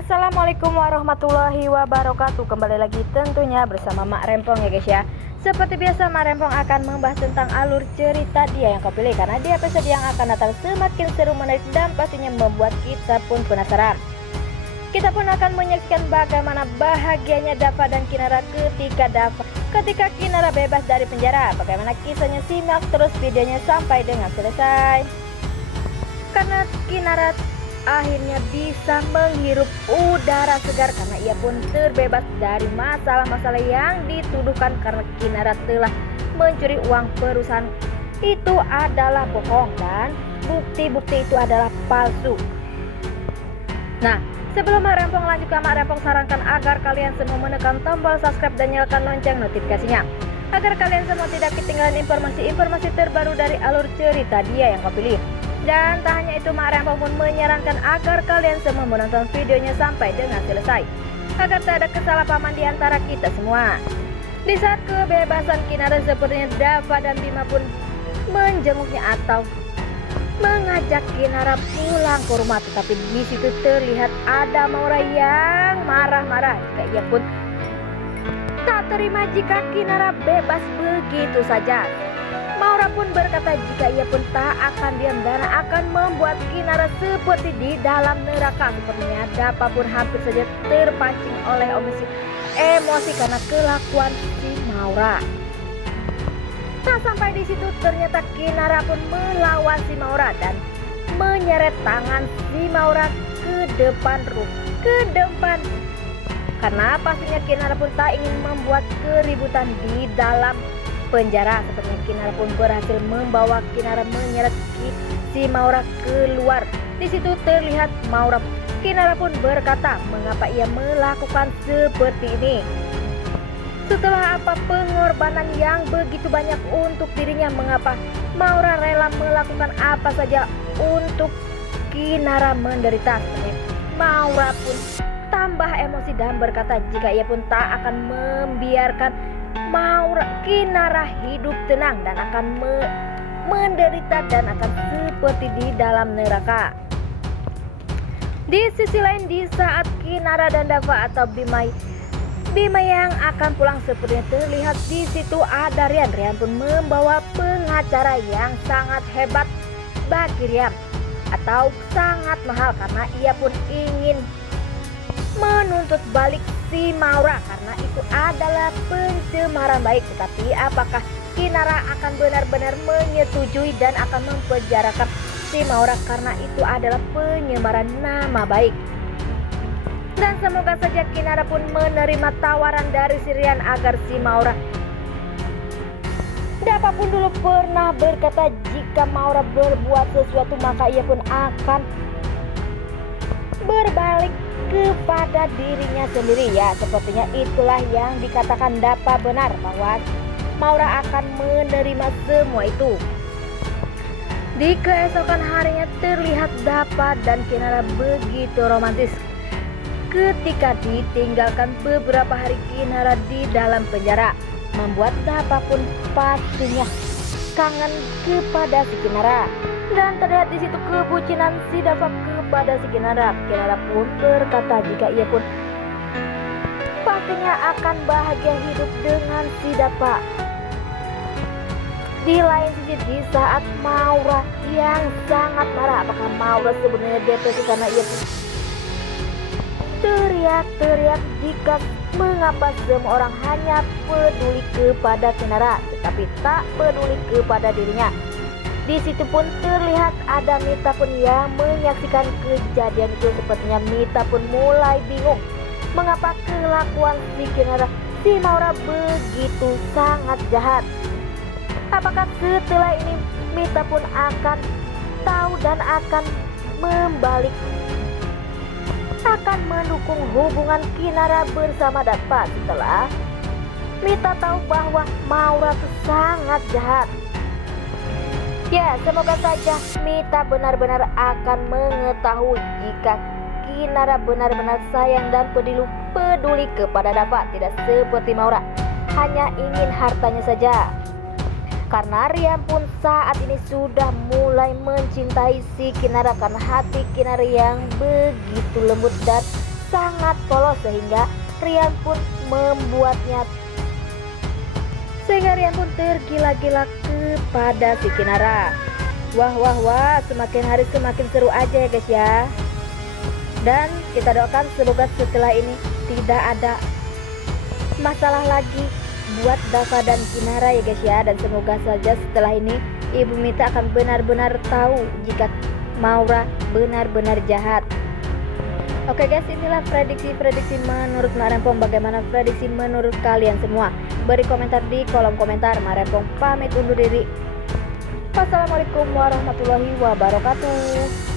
Assalamualaikum warahmatullahi wabarakatuh. Kembali lagi tentunya bersama Mak Rempong ya guys ya. Seperti biasa Mak Rempong akan membahas tentang alur cerita dia yang kau pilih, karena di episode yang akan datang semakin seru, menarik, dan pastinya membuat kita pun penasaran. Kita pun akan menyaksikan bagaimana bahagianya Dava dan Kinara ketika Kinara bebas dari penjara. Bagaimana kisahnya, simak terus videonya sampai dengan selesai. Karena Kinara akhirnya bisa menghirup udara segar karena ia pun terbebas dari masalah-masalah yang dituduhkan karena Kinara telah mencuri uang perusahaan itu adalah bohong dan bukti-bukti itu adalah palsu. Nah, sebelum Mak Rempong lanjut ke Mak Rempong sarankan agar kalian semua menekan tombol subscribe dan nyalakan lonceng notifikasinya agar kalian semua tidak ketinggalan informasi-informasi terbaru dari alur cerita dia yang kau pilih. Dan tak hanya itu, Mak Rempong pun menyarankan agar kalian semua menonton videonya sampai dengan selesai agar tak ada kesalahpahaman di antara kita semua. Di saat kebebasan Kinara, sepertinya Dava dan Bima pun menjenguknya atau mengajak Kinara pulang ke rumah, tetapi di situ terlihat ada Maura yang marah-marah jika ia pun tak terima jika Kinara bebas begitu saja. Maura pun berkata jika ia pun tak akan diam dan akan membuat Kinara seperti di dalam neraka. Sepertinya Dava pun hampir saja terpancing oleh emosi karena kelakuan si Maura. Tak sampai di situ, ternyata Kinara pun melawan si Maura dan menyeret tangan si Maura ke depan karena pastinya Kinara pun tak ingin membuat keributan di dalam penjara. Sepertinya Kinara pun berhasil membawa Kinara menyeret si Maura keluar. Di situ terlihat Kinara pun berkata mengapa ia melakukan seperti ini. Setelah apa pengorbanan yang begitu banyak untuk dirinya, mengapa Maura rela melakukan apa saja untuk Kinara menderita. Maura pun tambah emosi dan berkata jika ia pun tak akan membiarkan Kinara hidup tenang dan akan menderita dan akan seperti di dalam neraka. Di sisi lain, di saat Kinara dan Dava atau Bima yang akan pulang, sepertinya terlihat di situ ada Rian. Rian pun membawa pengacara yang sangat hebat bagi Rian atau sangat mahal karena ia pun ingin menuntut balik si Maura karena itu adalah pencemaran baik. Tetapi apakah Kinara akan benar-benar menyetujui dan akan mempenjarakan si Maura karena itu adalah penyemaran nama baik? Dan semoga saja Kinara pun menerima tawaran dari si Rian agar si Maura. Dava pun dulu pernah berkata jika Maura berbuat sesuatu maka ia pun akan berbalik kepada dirinya sendiri. Ya, sepertinya itulah yang dikatakan Dava benar, bahwa Maura akan menerima semua itu. Di keesokan harinya terlihat Dava dan Kinara begitu romantis ketika ditinggalkan beberapa hari Kinara di dalam penjara, membuat Dava pun pastinya kangen kepada si Kinara. Dan terlihat di situ kebucinan si Dava kepada si Kinara. Kinara pun berkata jika ia pun pastinya akan bahagia hidup dengan si Dava. Di lain sisi, di saat Maura yang sangat marah, apakah Maura sebenarnya depresi karena ia pun teriak-teriak jika mengapa semua orang hanya peduli kepada Kinara tetapi tak peduli kepada dirinya. Di situ pun terlihat ada Mita pun yang menyaksikan kejadian itu. Sepertinya Mita pun mulai bingung mengapa kelakuan si Maura begitu sangat jahat. Apakah setelah ini Mita pun akan tahu dan akan mendukung hubungan Kinara bersama Dava setelah Mita tahu bahwa Maura itu sangat jahat? Ya, semoga saja Mita benar-benar akan mengetahui jika Kinara benar-benar sayang dan peduli kepada Dava, tidak seperti Maura hanya ingin hartanya saja. Karena Rian pun saat ini sudah mulai mencintai si Kinara karena hati Kinara yang begitu lembut dan sangat polos sehingga Rian pun tergila-gila kepada si Kinara. Wah, semakin hari semakin seru aja ya guys ya. Dan kita doakan semoga setelah ini tidak ada masalah lagi buat Dava dan Kinara ya guys ya. Dan semoga saja setelah ini Ibu Mita akan benar-benar tahu jika Maura benar-benar jahat. Oke guys, inilah prediksi menurut Mak Rempong. Bagaimana prediksi menurut kalian semua? Beri komentar di kolom komentar. Mak Rempong pamit undur diri. Wassalamualaikum warahmatullahi wabarakatuh.